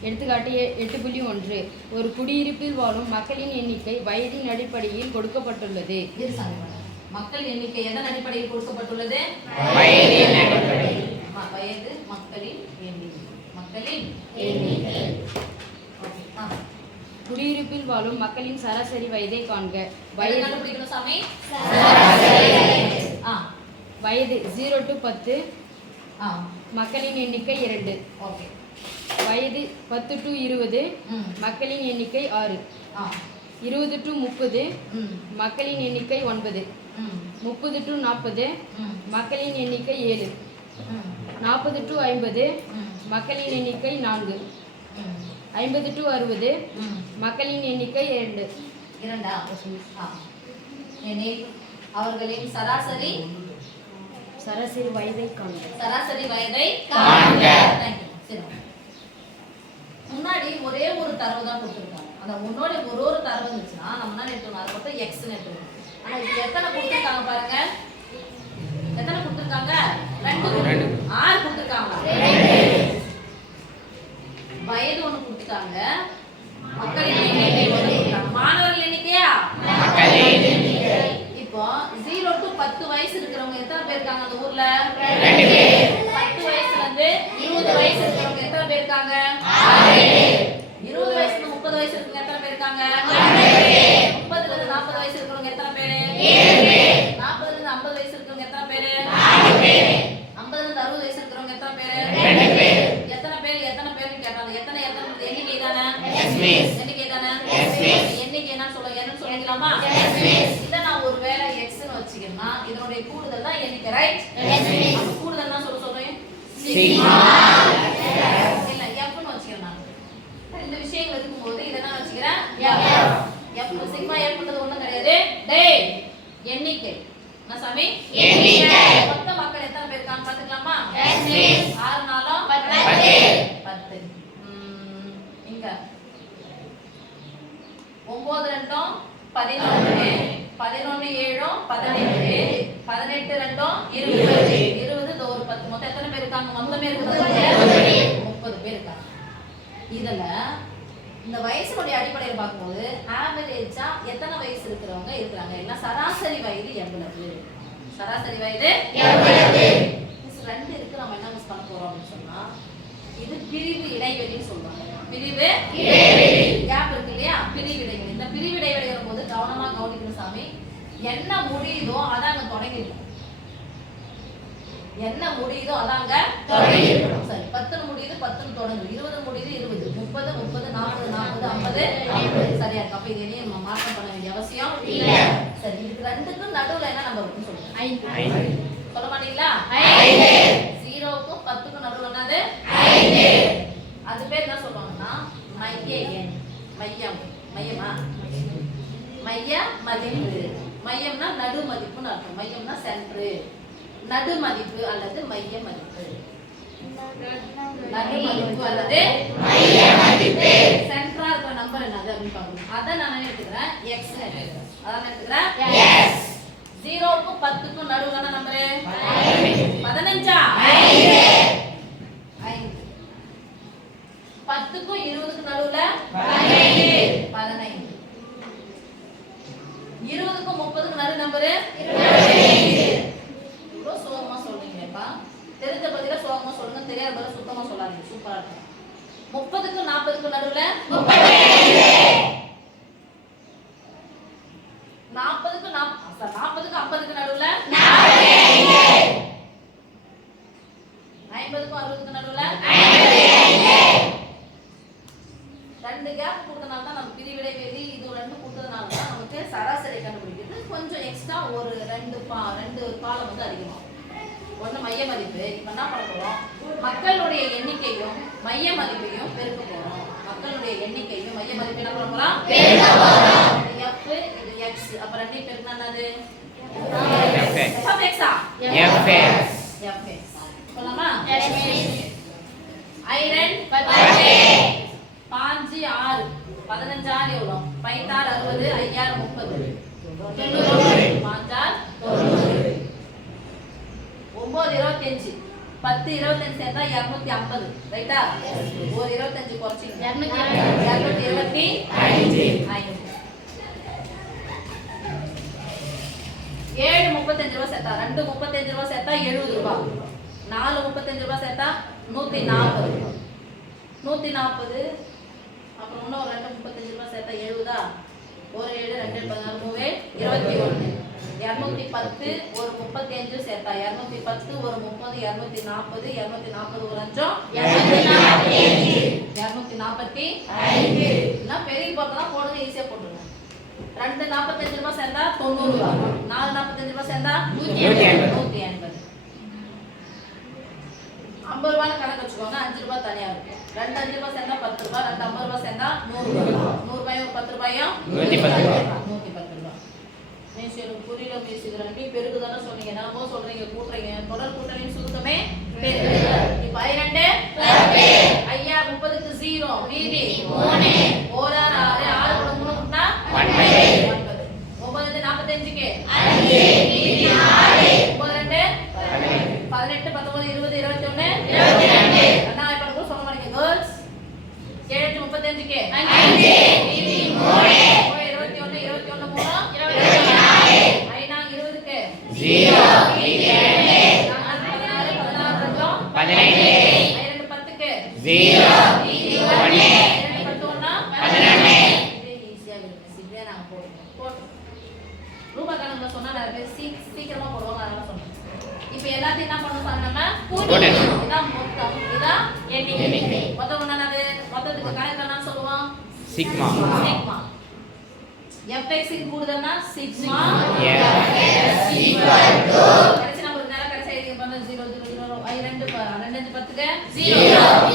எடுத்துக்காட்டு எ- எட்டு புள்ளி ஒன்று. ஒரு குடியிருப்பில் வாழும் மக்களின் எண்ணிக்கை வயதின் அடிப்படையில் கொடுக்கப்பட்டுள்ளது. மக்கள் எண்ணிக்கை எதன் அடிப்படையில் கொடுக்கப்பட்டுள்ளது? வயது மக்களின் எண்ணிக்கை. மக்களின் எண்ணிக்கை. குடியிருப்பில் வாழும் மக்களின் சராசரி வயதை காண்க. வயது சாமி. ஆ. வயது ஜீரோ டு பத்து. ஆ. மக்களின் எண்ணிக்கை இரண்டு. ஓகே. வயது பத்து டு இருபது ம். மக்களின் எண்ணிக்கை ஆறு. ஆ. இருபது டு முப்பது மக்களின் எண்ணிக்கை ஒன்பது. ம். முப்பது டு நாற்பது மக்களின் எண்ணிக்கை ஏழு. நாற்பது டு ஐம்பது மக்களின் எண்ணிக்கை நான்கு. ஐம்பது டு அறுபது மக்களின் எண்ணிக்கை இரண்டு. இரண்டா? அவர்களின் சராசரி? சராசரி வயதை காண்க. சராசரி வயதை காண்க. முன்னாடி ஒரே ஒரு தரவு தான் கொடுத்துருக்காங்க அந்த முன்னாடி ஒரு ஒரு தரவு இருந்துச்சுன்னா நம்ம என்ன எடுத்துக்கணும்? அதை மட்டும் எக்ஸ்னு எடுத்துக்கணும். ஆனால் எத்தனை கொடுத்துருக்காங்க பாருங்க? Yes, miss. எண்ணிக்கை என்ன சொல்ல என்னன்னு சொல்லிக்கலாமா இதை நான் ஒரு வேளை எக்ஸ்னு வச்சுக்கிறேன்னா இதனுடைய கூடுதல் தான் ரைட் அப்ப கூடுதல் தான் சொல்ல சொல்றேன் சிக்மா. இல்ல வச்சுக்கிறேன் நான் ரெண்டு விஷயங்கள் இருக்கும்போது இதை நான் வச்சுக்கிறேன் எஃப் எஃப் சிக்மா எஃப்ன்றது ஒண்ணும் கிடையாது டேய் எண்ணிக்கை என்ன சாமி எண்ணிக்கை. மொத்த மக்கள் எத்தனை பேர் இருக்காங்க பாத்துக்கலாமா Yes, miss. ஆறு நாளும் பத்து. பத்து ம், இங்க ஒன்பது ரெண்டும் பதினொன்று பதினொன்று ஏழும் பதினெட்டு பதினெட்டு ரெண்டும் இருபது. இருபது இந்த ஒரு பத்து. மொத்தம் எத்தனை பேர் இருக்காங்க? மொத்தமே இருக்குது முப்பது பேர். இருக்காங்க. இதுல இந்த வயசுடைய அடிப்படையில் பார்க்கும்போது ஆவரேஜா எத்தனை வயசு இருக்கிறவங்க இருக்கிறாங்க? எல்லாம் சராசரி வயது எவ்வளவு? சராசரி வயது ரெண்டு இருக்கு. நம்ம என்ன மிஸ் பண்ண போறோம் அப்படின்னு சொன்னா இது பிரிவு இடைவெளின்னு சொல்லுவாங்க. பிரிவு கேப் இருக்கு இல்லையா? பிரிவு இடைவெளி இந்த பிரிவு இடைவெளி வரும்போது கவனமா கவனிக்கணும் சாமி. என்ன முடியுதோ அதாங்க தொடங்கிடும் என்ன முடியுதோ அதாங்க. சரி பத்துன்னு முடியுது பத்துன்னு தொடங்குது. இருபது முடியுது இருபது. முப்பது முப்பது நாற்பது நாற்பது ஐம்பது. சரியா? இருக்கு அப்ப இது நம்ம மாற்றம் பண்ண வேண்டிய அவசியம் இல்ல. சரி இதுக்கு ரெண்டுக்கும் நடுவுல என்ன நம்பர் இருக்குன்னு சொல்லுங்க. சொல்ல மாட்டீங்களா ஐந்து. ஜீரோவுக்கும் பத்துக்கும் நடுவுல என்னது ஐந்து. அது பேர் என்ன சொல்லுவாங்கன்னா மைய எண் மையம் மையமா மைய மதிப்பு மையம்னா நடு மதிப்புன்னு அர்த்தம் மையம்னா சென்ட்ரு நடு மதிப்பு அல்லது மைய மதிப்பு நடு மதிப்பு அல்லது மைய மதிப்பு. சென்ட்ரா இருக்கிற நம்பர் என்னது அப்படின்னு பார்க்கணும். அதை நான் எடுத்துக்கிறேன்? எக்ஸ் எடுத்துக்கிறேன் அதான் எடுத்துக்கிறேன்? Yes. ஜீரோவுக்கும் பத்துக்கும் நடுவுல என்ன நம்பரு. பதினஞ்சா? ஐந்து. பத்துக்கும் இருபதுக்கும் நடுவுல? பதினைந்து. இருபதுக்கும் முப்பதுக்கும் நடு நம்பரு இவ்வளோ சோகமா சொல்றீங்களேப்பா தெரிஞ்ச பதில சோகமா சொல்லுங்க தெரியாத பதில் சுத்தமா சொல்லாதீங்க. சூப்பரா இருக்கும். முப்பதுக்கும் நாற்பதுக்கும் நடுவில் நாற்பதுக்கும் நாற்பதுக்கும் ஐம்பதுக்கு நடுவுல ஐம்பதுக்கும் அறுபதுக்கு நடுவில் ரெண்டு கேப் கொடுத்தனால தான் நம்ம பிரிவிடை வெளி இது ரெண்டு கொடுத்ததுனால தான் நமக்கு சராசரி கண்டுபிடிக்கிறது. கொஞ்சம் எக்ஸ்ட்ரா ஒரு ரெண்டு பா ரெண்டு காலம் வந்து அதிகமாகும். ஒண்ணு மைய மதிப்பு. இப்போ என்ன பண்ண போறோம்? மக்களுடைய எண்ணிக்கையும் மைய மதிப்பையும் பெருக்க போறோம். மக்களுடைய எண்ணிக்கையும் மைய மதிப்பு என்ன பண்ண போறோம்? இது எஃப் இது எக்ஸ் அப்ப ரெண்டையும் பெருக்கினா என்னது? சொல்லலாமா? ஐரன் பாஞ்சு ஆறு. பதினஞ்சாறு எவ்வளோ பைத்தாறு அறுபது ஐயாறு முப்பது. பாஞ்சாறு ஒன்பது இருபத்தஞ்சு பத்து இருபத்தஞ்சு சேர்த்தா இருநூத்தி ஐம்பது. ரைட்டா ஒரு இருபத்தஞ்சு குறைச்சிங்க இருநூத்தி இருபத்தி ஐந்து. ஏழு முப்பத்தஞ்சு ரூபா சேர்த்தா ரெண்டு முப்பத்தஞ்சு ரூபா சேர்த்தா எழுபது ரூபாய் நாலு முப்பத்தஞ்சு ரூபா சேர்த்தா நூத்தி நாற்பது. நூத்தி நாற்பது அப்புறம் இன்னும் ஒரு ரெண்டு முப்பத்தஞ்சு ரூபா சேர்த்தா எழுபதா? ஒரு ஏழு ரெண்டு பதினாறு மூணு இருபத்தி ஒன்று. இரநூத்தி பத்து ஒரு முப்பத்தி அஞ்சு சேர்த்தா இரநூத்தி பத்து ஒரு முப்பது இரநூத்தி நாற்பது இரநூத்தி நாற்பது ஒரு அஞ்சம் இரநூத்தி நாற்பத்தி எல்லாம் பெரிய பொருள் போடுங்க ஈஸியாக போட்டுருங்க. ரெண்டு நாற்பத்தஞ்சு ரூபாய் சேர்ந்தா தொண்ணூறு ரூபாய். நாலு நாற்பத்தஞ்சு ரூபாய் சேர்ந்தா நூத்தி. நூத்தி ஐம்பது. ஐம்பது ரூபாய் கணக்கு வச்சுக்கோங்க அஞ்சு ரூபாய் தனியா இருக்கு. ரெண்டு அஞ்சு ரூபாய் சேர்ந்தா பத்து ரூபாய் ரெண்டு ஐம்பது ரூபாய் சேர்ந்தா நூறு ரூபாய். நூறு ரூபாயும் பத்து ரூபாயும் நூத்தி பத்து ரூபாய். நூத்தி பத்து ரூபாய் மிஸ் எனக்கு புரியல மிஸ் இது ரெண்டையும் பெருக்கு தானே சொன்னீங்க சொல்றீங்க கூட்டுறீங்க தொடர் கூட்டணியின் சுருக்கமே பெருக்கு இப்ப ஐரெண்டு ஐயா முப்பதுக்கு ஜீரோ மீதி மூணு ஓராறு ஆறு ஆறு கூட மூணு கூட்டினா ஒன்பது. ஒன்பது ஒன்பது நாற்பத்தஞ்சுக்கு ஒன்பது ரெண்டு பதினெட்டு பத்தொன்பது இருபது இருபத்தி ஒண்ணு அண்ணா இப்ப கூட சொல்ல மாட்டீங்க கேர்ள்ஸ் ஏழு முப்பத்தஞ்சுக்கு ஓ, இருபத்தி ஒண்ணு இருபத்தி ஒண்ணு மூணு ஐநா இருபதுக்கு ஜீரோ நாலு பதினாறு பதினாறு ரெண்டும் பதினைந்து ஜீரோ. ஒன்று பதினொன்று ரூபா கணக்குல சொன்னா நிறைய பேர் சீ- சீக்கிரமா போடுவாங்க அதனால சொன்னேன் இப்போ எல்லாத்தையும் என்ன பண்ணணும் சார் நம்ம கூட்டணும். இதான் மொத்தம். இதான் எண்ணிக்கை. எண்ணிக்கை. மொத்தம் என்னது? மொத்தத்துக்கு கணக்கு என்ன சொல்லுவோம்? சிக்மா. சிக்மா. fx க்கு கூடுதல்னா சிக்மா. fx equal to கடைசி நம்பர் கடைசி எழுதி பண்ணா 0 0 ரெண்டு பா ரெண்டு பத்துக்கு? 0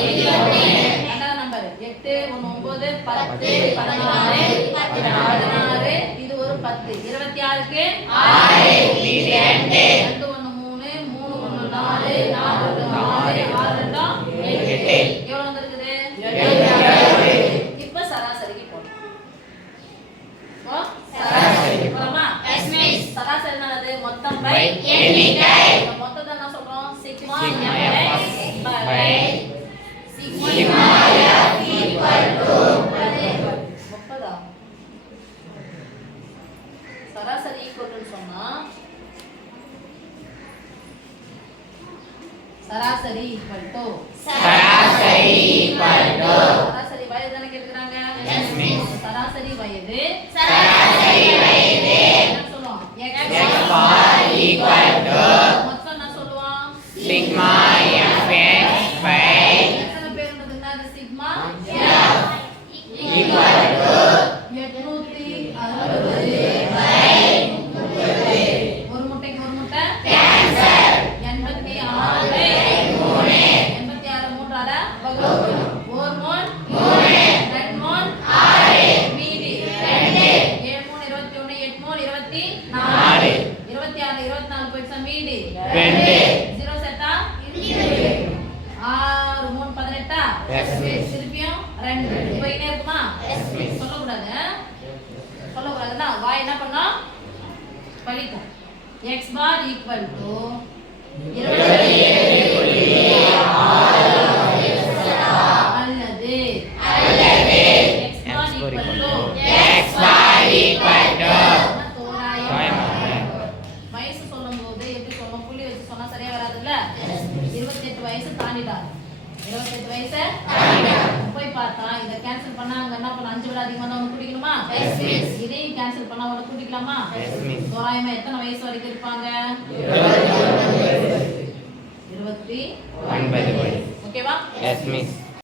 21 ரெண்டாவது நம்பர் 8 9 10 14 16 இது ஒரு பத்து. இருபத்தி 6 இது 2 சராசரி இருபத்தி மீதி ரெண்டு. ஜீரோ செட்டா ஆறு மூணு பதினெட்டா. திருப்பியும் ரெண்டு. போயிட்டே இருக்குமா. சொல்லக்கூடாது. சொல்லக்கூடாதுன்னா என்ன பண்ணோம்? பழிக்கும். எக்ஸ் பார் ஈக்குவல் டு இருபத்தி இருபத்தி எட்டு வயசு? போய் பார்த்தா இதை கேன்சல் பண்ணா அங்க என்ன பண்ண அஞ்சு விட அதிகமா தான் உனக்கு குடிக்கணுமா இதையும் கேன்சல் பண்ணா உனக்கு குடிக்கலாமா. தோராயமா எத்தனை வயசு வரைக்கும் இருப்பாங்க? இருபத்தி ஓகேவா?